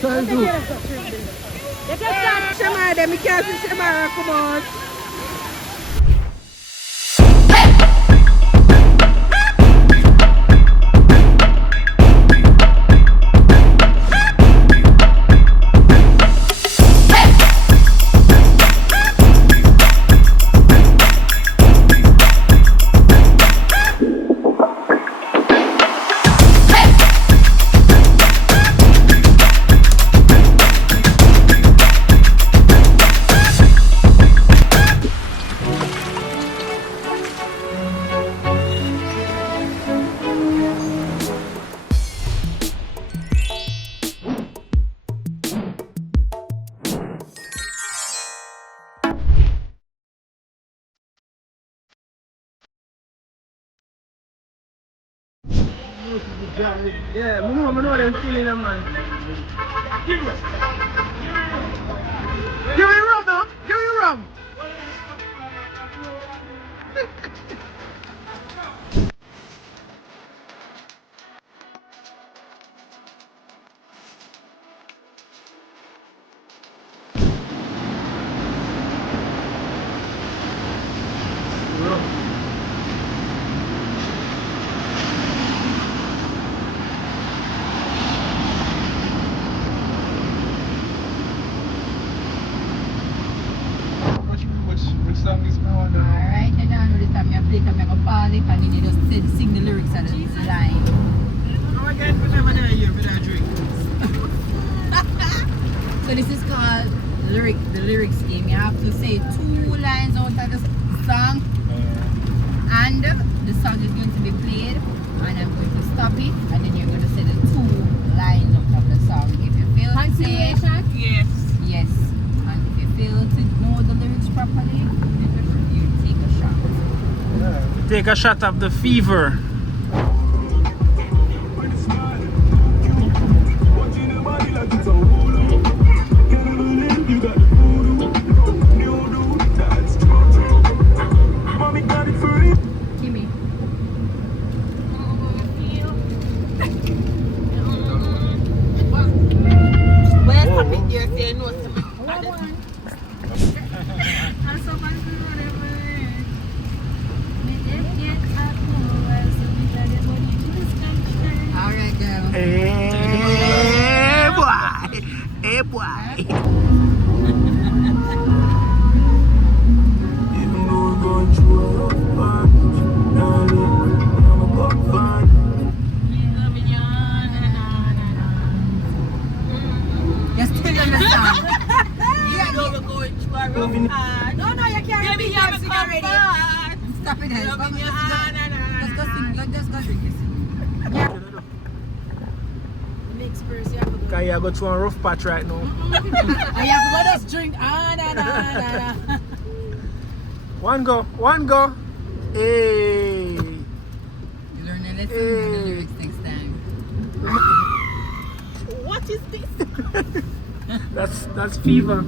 Can do. You can start Shemara then, I can't see Shemara come out. Yeah, I know them feeling them, man. Give me rum, though. Give me rum. Which song is my one? Alright, I don't know this time I play because I go pause it and then you just sing the lyrics at the line. Oh my God, what am I doing here with a drink? So this is called the lyrics game. You have to say 2 lines out of the song and the song is going to be played and I'm going to stop it and then you're going to say the 2 lines out of the song. If you fail to say Yes. yes, and if you fail to know the lyrics properly, you take a shot. Take a shot of the fever. Gimme. Where's something there saying no to me? Alright, girl. Hey boy, hey boy. You're still on the song. We're going through a rough patch. No, you can't Baby, repeat you have that a sing already. comfort. Stop it, then. Loving your Just go sing. Just go drink this. Next person, you have to go. Cause you go through a rough patch right now. I have to go just drink. Na. One go. Hey. You learn a lesson from the lyrics next time. What is this? That's fever.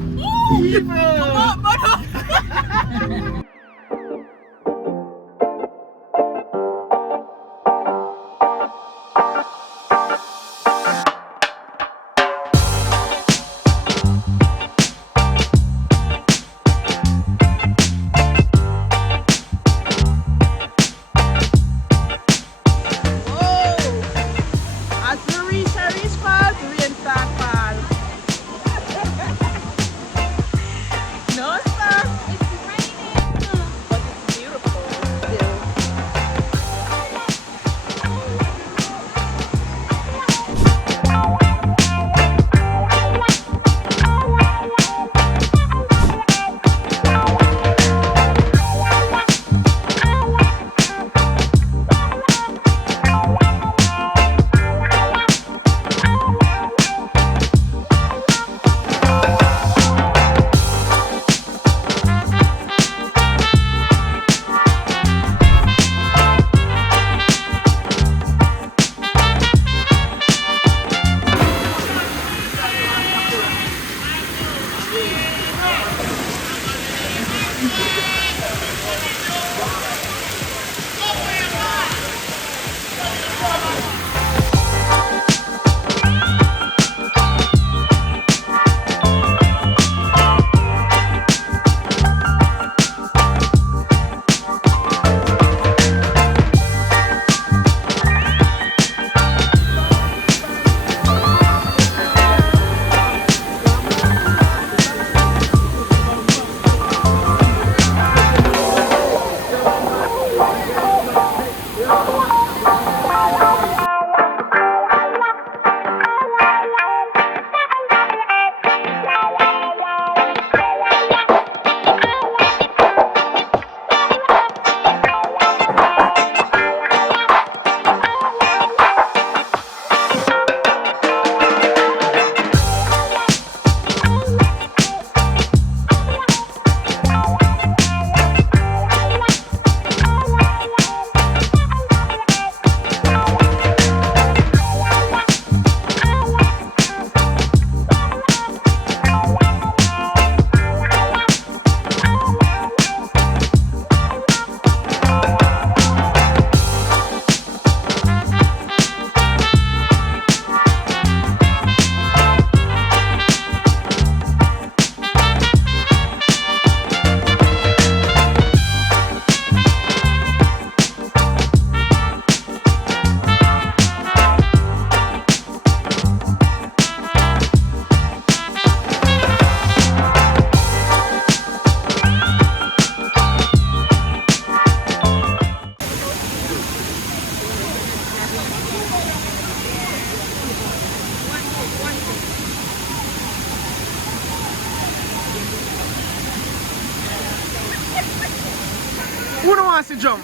massive jump.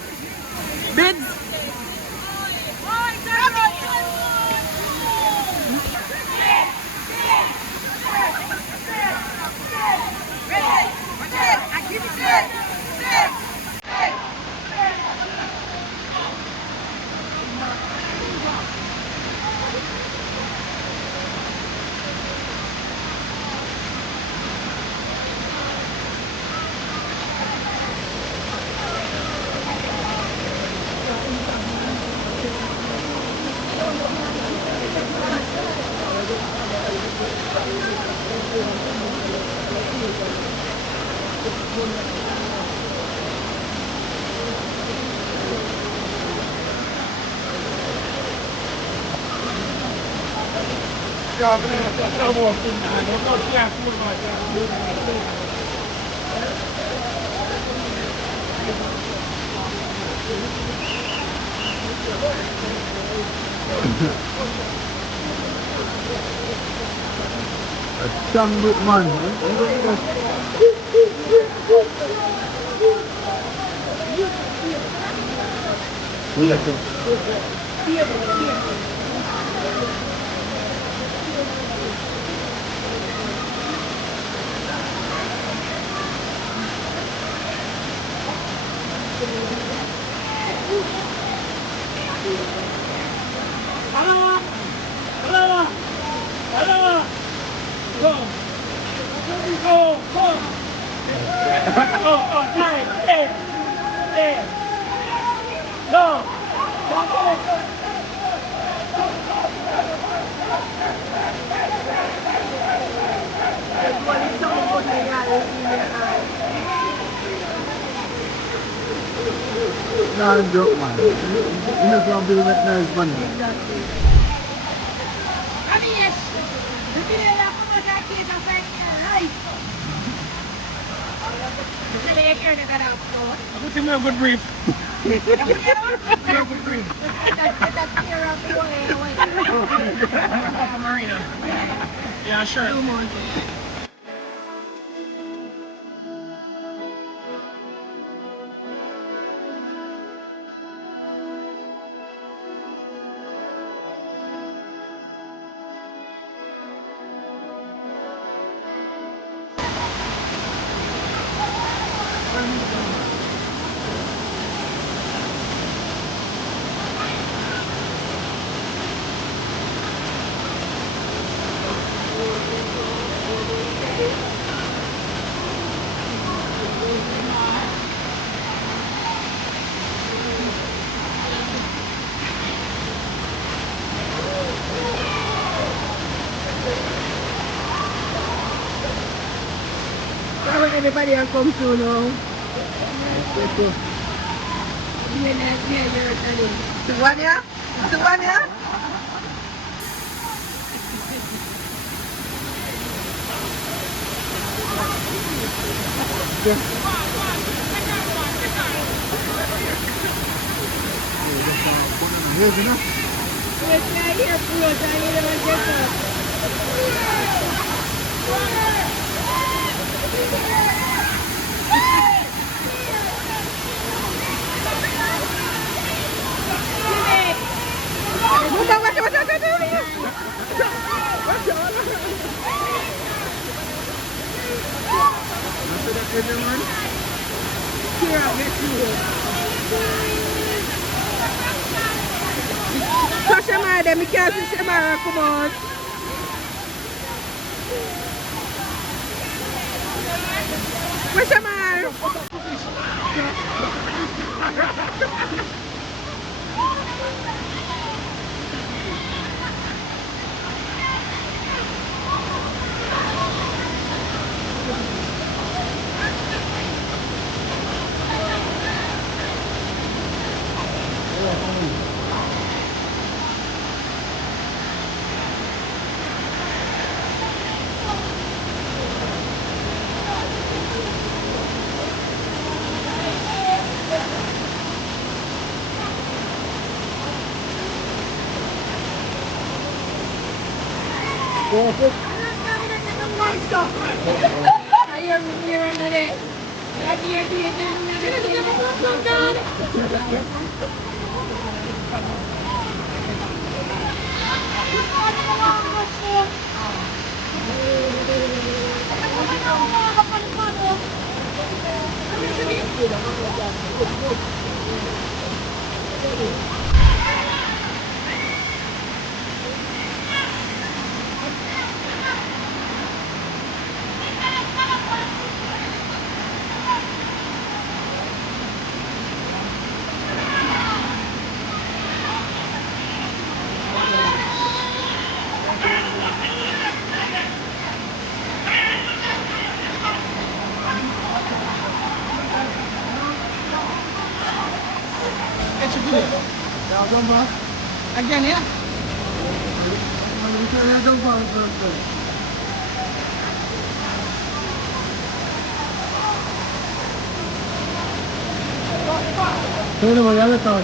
Bids. Some good man. No, joke, man. You know some people make nice money. Put him in a good brief. Good brief. Marina. Yeah, sure. Everybody will come through now. Tuanya? Tuanya? Shamara, them can't see Shamara, come on. Where's Shamara? Again, yeah? Pero voy a ver todo.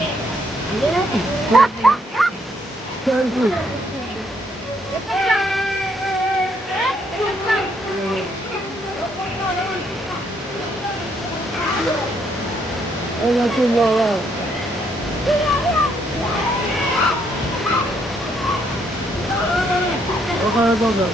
Ella tuvo abajo. Ojalá todo.